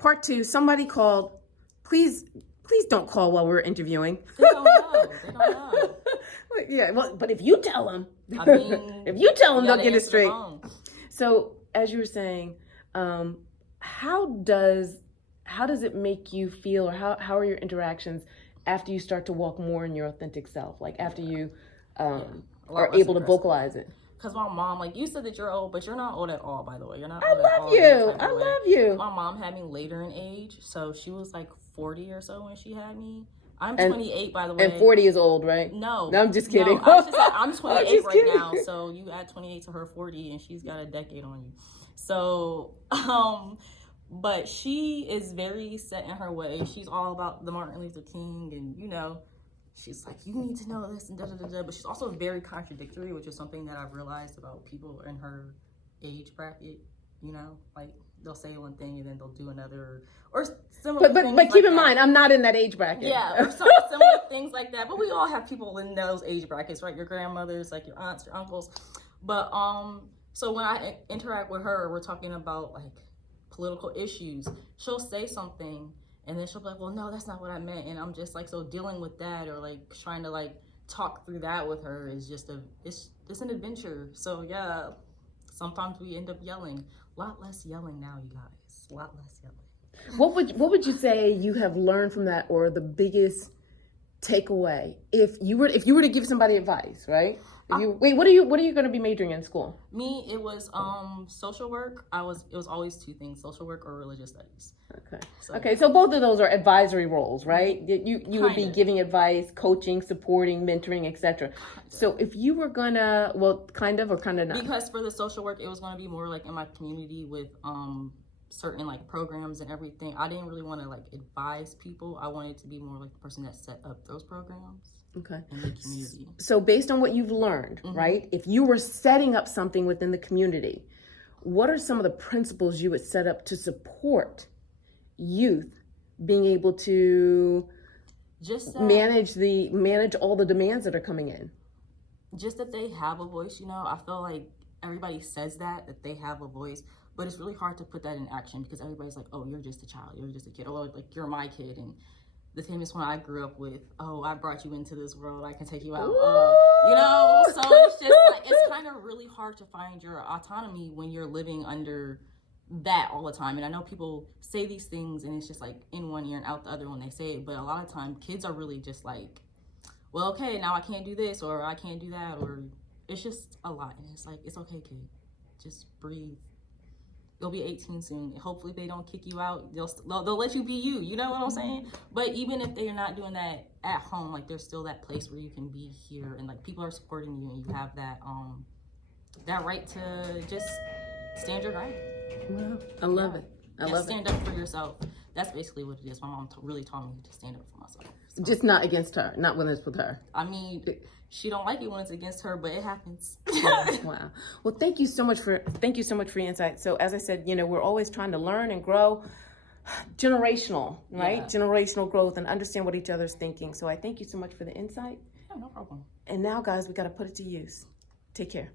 Part 2, somebody called. Please don't call while we're interviewing. They don't know. Yeah, well, but if you tell them, I mean, if you tell them, they'll gotta get it answer the straight. phone. So, as you were saying, how does it make you feel, or how are your interactions after you start to walk more in your authentic self? Like after you are able to vocalize it? Because my mom, like you said that you're old, but you're not old at all, by the way. You're not I old at all. I love you. My mom had me later in age, so she was like 40 or so when she had me. I'm 28, by the way. And 40 is old, right? No, I'm just kidding. No, I was just like, I'm 28 right now, so you add 28 to her 40, and she's got a decade on you. So, but she is very set in her way. She's all about the Martin Luther King, and she's like, you need to know this and da da da da. But she's also very contradictory, which is something that I've realized about people in her age bracket. Like they'll say one thing and then they'll do another, or similar. But keep in mind, I'm not in that age bracket. Yeah, or some similar things like that. But we all have people in those age brackets, right? Your grandmothers, like your aunts, your uncles. But so when I interact with her, we're talking about like political issues. She'll say something, and then she'll be like, well, no, that's not what I meant. And I'm just like, so dealing with that, or like trying to like talk through that with her is just it's an adventure. So yeah, sometimes we end up yelling. A lot less yelling now, you guys. A lot less yelling. What would you say you have learned from that, or the biggest takeaway? If you were to give somebody advice, right? What are you going to be majoring in school? Me, it was social work. It was always two things: social work or religious studies. Okay, so both of those are advisory roles, right? You would be giving advice, coaching, supporting, mentoring, etc. So if you were gonna, kind of not. Because for the social work, it was going to be more like in my community with certain like programs and everything. I didn't really want to like advise people. I wanted to be more like the person that set up those programs. Okay. In the community. So based on what you've learned, right? If you were setting up something within the community, what are some of the principles you would set up to support youth being able to just manage all the demands that are coming in? Just that they have a voice, I feel like everybody says that they have a voice, but it's really hard to put that in action because everybody's like, oh, you're just a child, you're just a kid, or like you're my kid. And the famous one I grew up with, oh, I brought you into this world, I can take you out. So it's just like, it's kind of really hard to find your autonomy when you're living under that all the time. And I know people say these things and it's just like in one ear and out the other when they say it, but a lot of time kids are really just like, well, okay, now I can't do this or I can't do that, or it's just a lot. And it's like, it's okay, kid, just breathe. You'll be 18 soon. Hopefully they don't kick you out. They'll let you be you. You know what I'm saying? But even if they're not doing that at home, like there's still that place where you can be here and like people are supporting you and you have that that right to just stand your ground. Wow, I love it. I love stand up for yourself. That's basically what it is. My mom really taught me to stand up for myself. So. Just not against her, not when it's with her. I mean, she don't like it when it's against her, but it happens. Wow. Well, thank you so much for your insight. So as I said, we're always trying to learn and grow, generational, right? Yeah. Generational growth and understand what each other's thinking. So I thank you so much for the insight. Yeah, no problem. And now, guys, we got to put it to use. Take care.